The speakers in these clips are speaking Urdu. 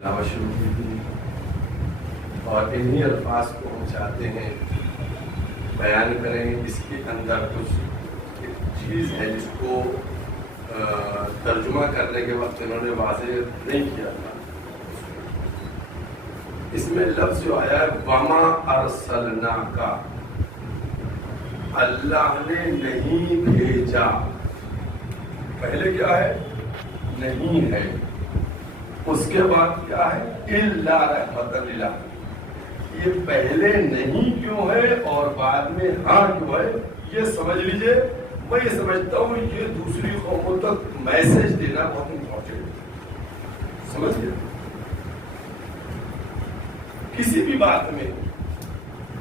دعوت شروع کی تھی اور انہی الفاظ کو ہم چاہتے ہیں بیان کریں. اس کے اندر کچھ چیز ہے جس کو ترجمہ کرنے کے وقت انہوں نے واضح نہیں کیا تھا. اس میں لفظ جو آیا ہے وما ارسلناک، اللہ نے نہیں بھیجا. پہلے کیا ہے؟ نہیں ہے. اس کے بعد کیا ہے؟ الا رحمت للعالمین. یہ پہلے نہیں کیوں ہے اور بعد میں ہاں کیوں ہے، یہ سمجھ لیجئے. میں یہ سمجھتا ہوں یہ دوسری قوموں تک میسج دینا بہت امپورٹنٹ ہے. سمجھ گئے؟ کسی بھی بات میں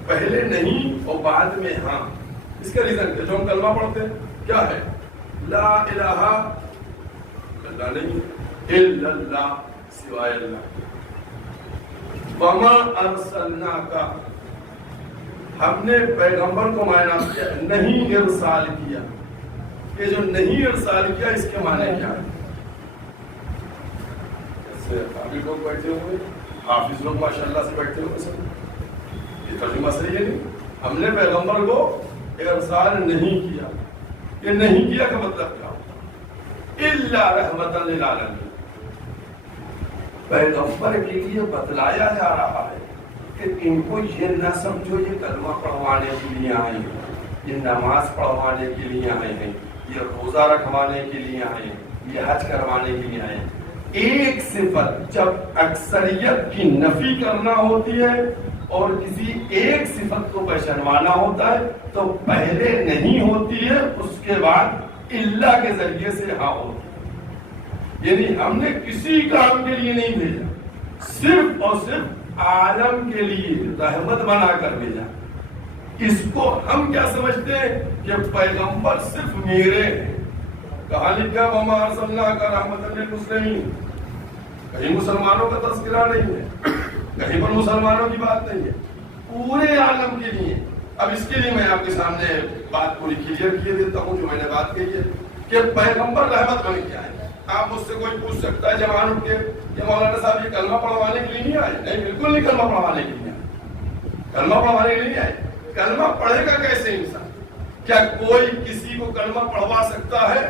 پہلے نہیں اور بعد میں ہاں. اس کا ریزن جو ہم کلمہ پڑھتے ہیں کیا ہے؟ لا الہ اللہ نہیں الا اللہ، سوائے اللہ. وما ارسلناک، ہم نے پیغمبر کو معنی کیا نہیں ارسال کیا. یہ جو نہیں ارسال کیا اس کے معنی کیا ہے؟ ایسے قابل لوگ بیٹھے ہوئے، حافظ لوگ ماشاءاللہ سے بیٹھے ہوئے، سب یہ ترجمہ صحیح ہے نہیں. ہم نے پیغمبر کو ارسال نہیں کیا. یہ نہیں کیا کا مطلب کیا ہوتا؟ الا رحمت للعالمین. پیغمبر کے لیے بتلایا جا رہا ہے کہ ان کو یہ نہ سمجھو یہ کلمہ پڑھوانے کے لیے آئے ہیں، یہ نماز پڑھوانے کے لیے آئے ہیں، یہ روزہ رکھوانے کے لیے آئے ہیں، یہ حج کروانے کے لیے آئے ہیں. ایک صفت جب اکثریت کی نفی کرنا ہوتی ہے اور کسی ایک صفت کو پہچانوانا ہوتا ہے تو پہلے نہیں ہوتی ہے، اس کے بعد اللہ کے ذریعے سے ہاں ہوتی ہے. یعنی ہم نے کسی کام کے لیے نہیں بھیجا، صرف اور صرف عالم کے لیے رحمت بنا کر بھیجا. اس کو ہم کیا سمجھتے ہیں کہ پیغمبر صرف میرے ہیں. کہاں لکھا وما ارسلناک رحمۃ للمسلمین؟ کہیں مسلمانوں کا تذکرہ نہیں ہے، کہیں پر مسلمانوں کی بات نہیں ہے، پورے عالم کے لیے. اب اس کے لیے میں آپ کے سامنے بات پوری کلیئر کیے دیتا ہوں جو میں نے بات کہی ہے کہ پیغمبر رحمت بن کے آئے. آپ مجھ سے کوئی پوچھ سکتا ہے جوان اٹھ کے کہ مولانا صاحب یہ کلمہ پڑھوانے کے لیے نہیں آئے؟ نہیں، بالکل نہیں کلمہ پڑھوانے کے لیے آئے. کلمہ پڑھوانے کے لیے نہیں آئے. کلمہ پڑھے گا کیسے انسان؟ کیا کوئی کسی کو کلمہ پڑھوا سکتا ہے؟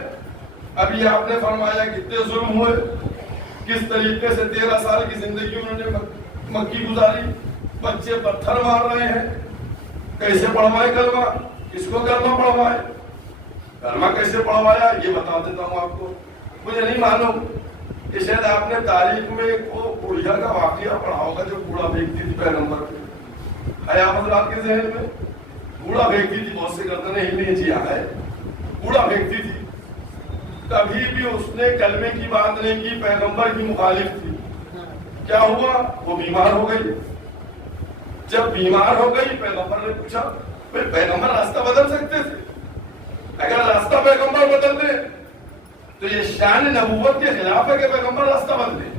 ابھی آپ نے فرمایا کتنے ظلم ہوئے، کس طریقے سے 13 سال کی زندگی انہوں نے مکی گزاری، بچے پتھر مار رہے ہیں. کیسے پڑھوائے کلمہ؟ کس کو کلمہ پڑھوائے؟ کلمہ کیسے پڑھوایا یہ بتا دیتا ہوں آپ کو. مجھے نہیں معلوم کہ شاید آپ نے تاریخ میں وہ بوڑھیا کا واقعہ پڑھا ہوگا جو کوڑا پھینکتی تھی پیغمبر پہ. ہے آپ حضرات کے ذہن میں؟ کوڑا پھینکتی تھی، بہت سے گردنیں ہلنی جی ہے، کوڑا پھینکتی تھی. کبھی بھی اس نے کلمے کی بات نہیں کی، پیغمبر کی مخالف تھی. کیا ہوا؟ وہ بیمار ہو گئی. جب بیمار ہو گئی پیغمبر نے پوچھا، پیغمبر راستہ بدل سکتے تھے. اگر راستہ پیغمبر بدلتے تو یہ شان نبوت کے خلاف ہے کہ پیغمبر راستہ بدلے.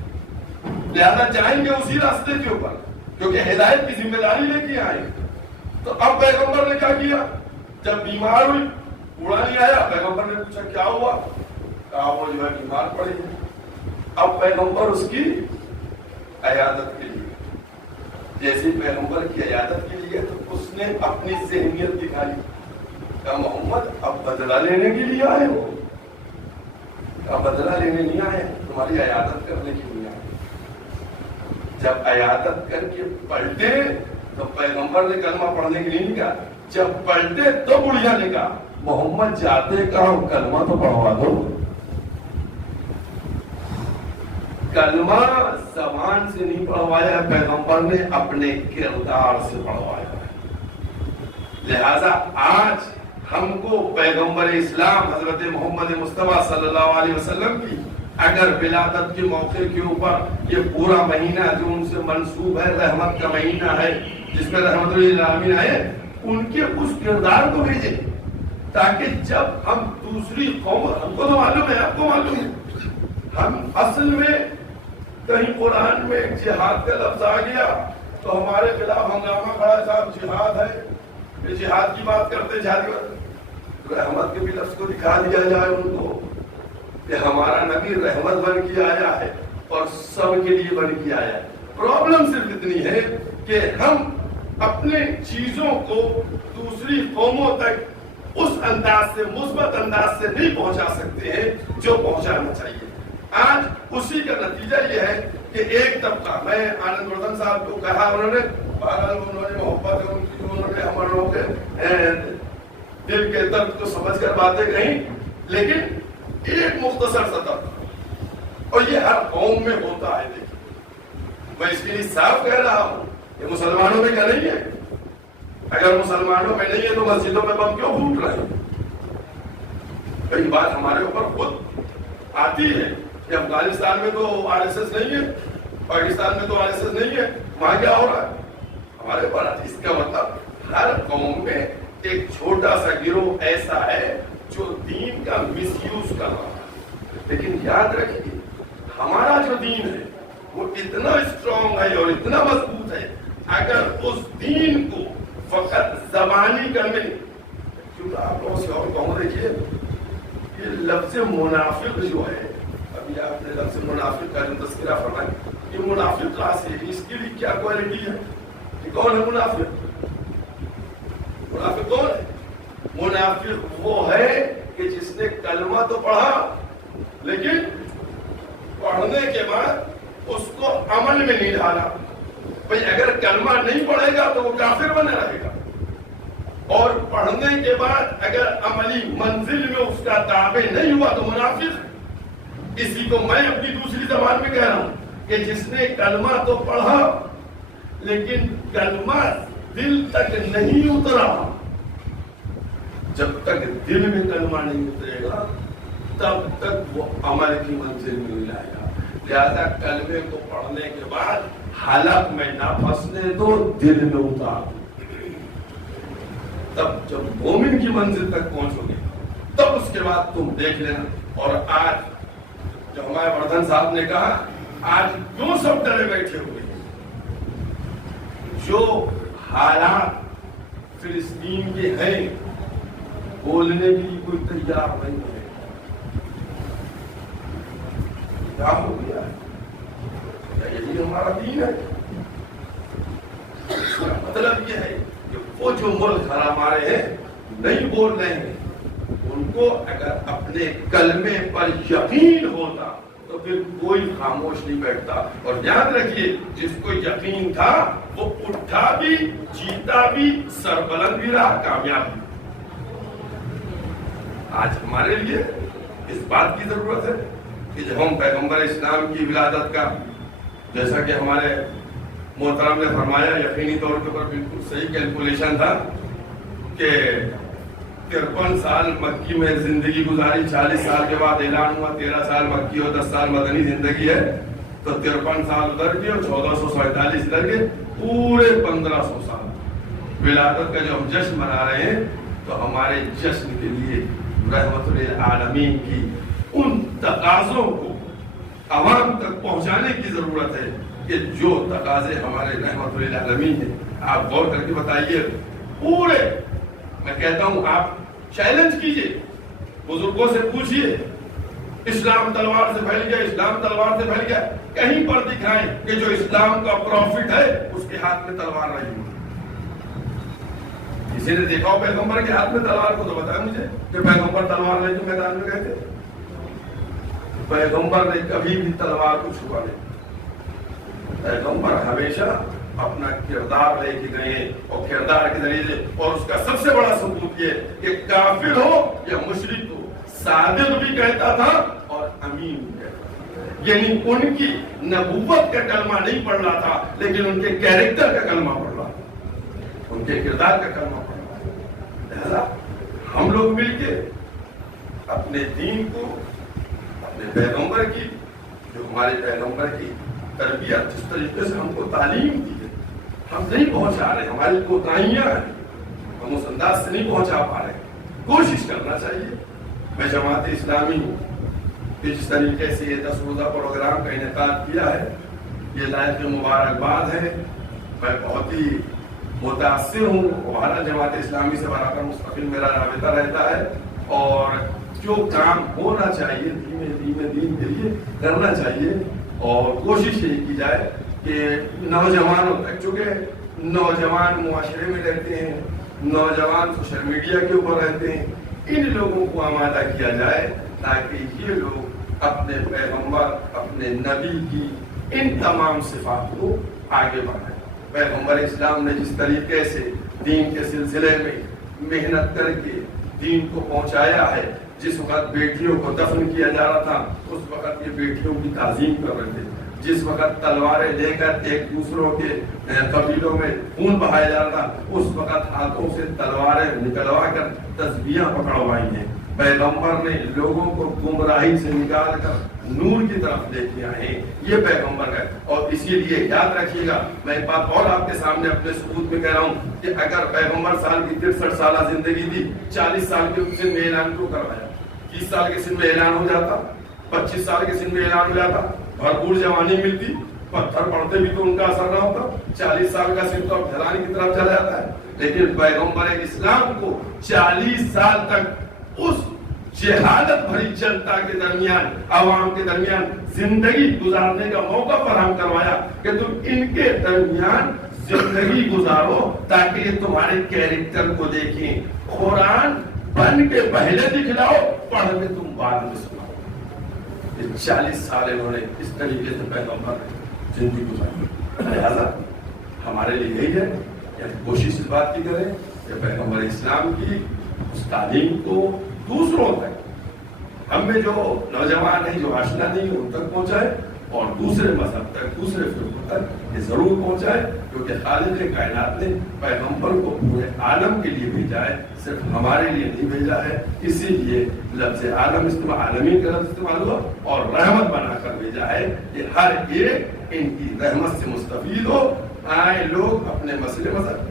لہذا جائیں گے اسی راستے کے اوپر کیونکہ ہدایت کی ذمہ داری لے کے آئے. تو اب پیغمبر نے کیا کیا؟ جب بیمار ہوئی، کوڑا نہیں آیا، پیغمبر نے پوچھا کیا ہوا؟ کہا وہ جو ہے بیمار پڑی ہے. اب پیغمبر اس کی عیادت کے لیے، جیسے پیغمبر کی عیادت کے لیے تو اس نے اپنی ذہنیت دکھائی. کہا محمد اب بدلہ لینے کے لیے آئے ہو؟ کہا بدلہ لینے نہیں آئے، تمہاری عیادت کرنے کے لیے آئے. جب عیادت کر کے پلٹے تو پیغمبر نے کلمہ پڑھنے کے لیے نہیں کہا. جب پلٹے تو بڑھیا نے کہا محمد جاتے کہاں کلمہ تو پڑھوا دو. کلمہ زبان سے نہیں پڑھوایا، پیغمبر نے اپنے کردار سے پڑھوایا. لہذا آج ہم کو پیغمبر اسلام حضرت محمد مصطفیٰ صلی اللہ علیہ وسلم کی اگر ولادت کے موقع کے اوپر یہ پورا مہینہ جو ان سے منسوب ہے، رحمت کا مہینہ ہے جس میں رحمت للعالمین آئے، ان کے اس کردار کو بھیجیں تاکہ جب ہم دوسری قوم، ہم کو تو معلوم ہے، آپ کو معلوم ہے، ہم اصل میں کہیں قرآن میں جہاد کا لفظ آ گیا تو ہمارے خلاف ہنگامہ کھڑا، صاحب جہاد ہے، یہ جہاد کی بات کرتے. جہاد رحمت کے بھی لفظ کو دکھا دیا جائے ان کو کہ ہمارا نبی رحمت بن کے آیا ہے. اور سب کے لیے بن کے آیا ہے. پرابلم صرف اتنی ہے کہ ہم اپنے چیزوں کو دوسری قوموں تک اس انداز سے مثبت انداز سے نہیں پہنچا سکتے ہیں جو پہنچانا چاہیے. آج اسی کا نتیجہ یہ ہے کہ ایک طبقہ, میں آنند وردھن صاحب کو کہا, انہوں نے محبت انہوں نے ہم لوگوں کے دل کے درد کو سمجھ کر باتیں کہیں, لیکن ایک مختصر سا طبقہ, اور یہ ہر قوم میں ہوتا ہے. دیکھیں میں اس کے لیے صاف کہہ رہا ہوں, یہ مسلمانوں میں کیا نہیں ہے؟ اگر مسلمانوں میں نہیں ہے تو مسجدوں میں بم کیوں پھوٹ رہے ہیں؟ کئی بات ہمارے اوپر خود آتی ہے کہ افغانستان میں تو RSS نہیں ہے, پاکستان میں تو RSS نہیں ہے, وہاں کیا ہو رہا ہے؟ ہمارے اوپر آتی. اس کا مطلب ہر قوم میں ایک چھوٹا سا گروہ ایسا ہے جو دین کا مس یوز کر رہا ہے. لیکن یاد رکھیے ہمارا جو دین ہے وہ اتنا اسٹرانگ ہے اور اتنا مضبوط ہے, اگر اس دین کو فقط زبانی کرنے, کیونکہ آپ لوگوں سے اور کہوں, دیکھیے یہ لفظ منافق جو ہے, ابھی آپ نے لفظ منافق کا جو تذکرہ فرمایا, یہ منافق کہاں سے ہے؟ اس کے لیے کیا کوالٹی ہے؟ یہ کون ہے منافق؟ منافق کون ہے؟ منافق وہ ہے کہ جس نے کلمہ تو پڑھا لیکن پڑھنے کے بعد اس کو عمل میں نہیں ڈالا. بھئی اگر کلمہ نہیں پڑھے گا تو وہ کافر بنے رہے گا, اور پڑھنے کے بعد اگر عملی منزل میں اس کا تابع نہیں ہوا تو منافق. اسی کو میں اپنی دوسری زبان میں کہہ رہا ہوں کہ جس نے کلمہ تو پڑھا لیکن کلمہ دل تک نہیں اترا, جب تک دل میں کلمہ نہیں اترے گا تب تک وہ عمل کی منزل میں نہیں جائے گا. لہذا کلمے کو پڑھنے کے بعد حلق میں نہ پھنسنے دو, دل میں اتار دو. تب جب مومن کی منزل تک پہنچو گے تب اس کے بعد تم دیکھ لینا. اور آج جو ہمارے وردھن صاحب نے کہا, آج کیوں سب ڈرے بیٹھے ہوئے ہیں؟ جو حالات فلسطین کے ہیں بولنے کے لیے کوئی تیار نہیں ہے. کیا ہو گیا؟ کیا یہی ہمارا دین ہے؟ اس کا مطلب یہ ہے کہ وہ جو ملک ہمارے ہیں نہیں بول رہے ہیں, ان کو اگر اپنے کلمے پر یقین ہوتا تو پھر کوئی خاموش نہیں بیٹھتا. اور یاد رکھیے جس کو یقین تھا وہ اٹھا بھی, جیتا بھی, سربلند بھی رہا, کامیاب بھی. آج ہمارے لیے اس بات کی ضرورت ہے کہ جب ہم پیغمبر اسلام کی ولادت کا, جیسا کہ ہمارے محترم نے فرمایا, یقینی طور کے اوپر بالکل صحیح کیلکولیشن تھا کہ 53 سال مکی میں زندگی گزاری, 40 سال کے بعد اعلان ہوا 13 سال مکی اور 10 سال مدنی زندگی ہے, تو 53 سال ادھر کے اور 1447 ادھر کے, پورے 1500 سال ولادت کا جو ہم جشن منا رہے ہیں. تو ہمارے جشن کے لیے رحمت للعالمین کی ان تقاضوں کو عوام تک پہنچانے کی ضرورت ہے کہ جو تقاضے ہمارے رحمت للعالمین ہیں. آپ غور کر کے بتائیے, پورے میں کہتا ہوں آپ چیلنج کیجئے, بزرگوں سے پوچھئے, اسلام تلوار سے پھیل گیا, اسلام تلوار سے پھیل گیا, کہیں پر دکھائیں کہ جو اسلام کا پروفٹ ہے اس کے ہاتھ میں تلوار رہی ہو. کسی نے دیکھا ہو پیغمبر کے ہاتھ میں تلوار کو؟ تو بتائیں مجھے کہ پیغمبر تلوار لے کے میدان میں گئے تھے. پیغمبر نے کبھی بھی تلوار کو چھپا نہیں. پیغمبر ہمیشہ اپنا کردار لے کے گئے, اور کردار کے ذریعے سے, اور اس کا سب سے بڑا ثبوت یہ کہ کافر ہو یا مشرک ہو, صادق بھی کہتا تھا اور امین بھی کہتا تھا. یعنی ان کی نبوت کا کلمہ نہیں پڑھ رہا تھا لیکن ان کے کیریکٹر کا کلمہ پڑھ رہا تھا, ان کے کردار کا کلمہ پڑھ رہا تھا. لہذا ہم لوگ مل کے اپنے دین کو, اپنے پیغمبر کی, جو ہمارے پیغمبر کی تربیت جس طریقے سے ہم کو تعلیم دی ہے, ہم نہیں پہنچا رہے, ہماری کوتاہیاں ہیں, ہم اس انداز سے نہیں پہنچا پا رہے. کوشش کرنا چاہیے. میں جماعت اسلامی ہوں کہ جس طریقے سے یہ 10 روزہ پروگرام کا انعقاد کیا ہے, یہ لائق مبارکباد ہے. میں بہت ہی متاثر ہوں. ہمارا جماعت اسلامی سے برابر مستقل میرا رابطہ رہتا ہے, اور جو کام ہونا چاہیے دھیمے دھیمے دین کے لیے کرنا چاہیے. اور کوشش یہ کی جائے کہ نوجوانوں تک، چونکہ نوجوان معاشرے میں رہتے ہیں، نوجوان سوشل میڈیا کے اوپر رہتے ہیں، ان لوگوں کو آمادہ کیا جائے تاکہ یہ لوگ اپنے پیغمبر، اپنے نبی کی ان تمام صفات کو آگے بڑھائیں۔ پیغمبر اسلام نے جس طریقے سے دین کے سلسلے میں محنت کر کے دین کو پہنچایا ہے، جس وقت بیٹیوں کو دفن کیا جا رہا تھا اس وقت یہ بیٹیوں کی تعظیم کر رہے تھے، جس وقت تلواریں لے کر ایک دوسروں کے قبیلوں میں خون بہایا جا رہا تھا اس وقت ہاتھوں سے تلواریں نکلوا کر تسبیحاں پکڑوائی ہیں۔ پیغمبر نے لوگوں کو گمراہی سے نکال کر نور کی طرف لے کے آئے، یہ پیغمبر ہے۔ اور اسی لیے یاد رکھیے گا، میں ایک بات اور آپ کے سامنے اپنے ثبوت میں کہہ رہا ہوں کہ اگر پیغمبر سال کی 63 سالہ زندگی دی، 40 سال کے سن میں اعلان کیوں کروایا؟ 30 سال کے سن میں اعلان ہو جاتا، 25 سال کے سن میں اعلان ہو جاتا، بھرپور جوانی ملتی، پتھر پڑتے بھی تو ان کا اثر نہ ہوتا۔ 40 سال کا سن تو اب جھلانے کی طرف چلا جاتا ہے، لیکن پیغمبر اسلام کو 40 سال تک اس جہالت بھری جنتا کے درمیان، عوام کے درمیان زندگی گزارنے کا موقع فراہم کروایا کہ تم ان کے درمیان زندگی گزارو تاکہ یہ تمہارے کیریکٹر کو دیکھیں۔ قرآن بن کے پہلے دکھلاؤ، پڑھ کے تم بعد میں سناؤ۔ 40 سال انہوں نے اس طریقے سے پیغمبر زندگی گزاری۔ لہذا ہمارے لیے یہی ہے کہ کوشش اس بات کی کریں کہ پیغمبر اسلام کی اس تعلیم کو دوسروں تک، ہم میں جو نوجوان ہیں جو آشنا نہیں ان تک پہنچائے، اور دوسرے مذہب تک، دوسرے فرقوں تک یہ ضرور پہنچائے، کیونکہ خالق کائنات نے پیغمبر کو پورے عالم کے لیے بھیجا ہے، صرف ہمارے لیے نہیں بھیجا ہے۔ اسی لیے لفظ عالم استعمال، عالمین کا لفظ استعمال ہوا، اور رحمت بنا کر بھیجا ہے کہ ہر ایک ان کی رحمت سے مستفید ہو۔ آئے لوگ اپنے مسئلے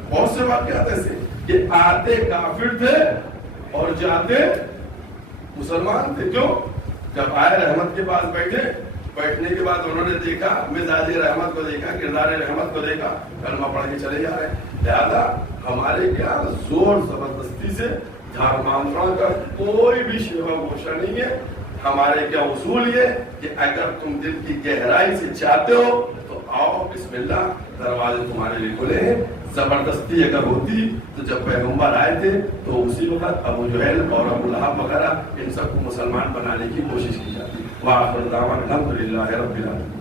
بہت سے واقعات ایسے کہ آتے کافر تھے اور جاتے مسلمان تھے۔ کیوں؟ جب آئے رحمت کے پاس بیٹھنے کے بعد انہوں نے دیکھا، مزاج رحمت کو دیکھا، کردار رحمت کو دیکھا، کلمہ پڑھ کے چلے جا رہے ہیں۔ لہذا ہمارے کیا زور زبردستی سے دھار مانترا کا کوئی بھی شیوا گوشہ نہیں ہے۔ ہمارے کیا اصول یہ کہ اگر تم دل کی گہرائی سے چاہتے ہو تو آؤ، بسم اللہ، دروازے تمہارے لیے کھلے ہیں۔ زبردستی اگر ہوتی تو جب پیغمبر آئے تھے تو اسی وقت ابو جہل اور ابو لہب وغیرہ ان سب کو مسلمان بنانے کی کوشش کی جاتی۔ وآخر دعوانا الحمدللہ رب العالمین۔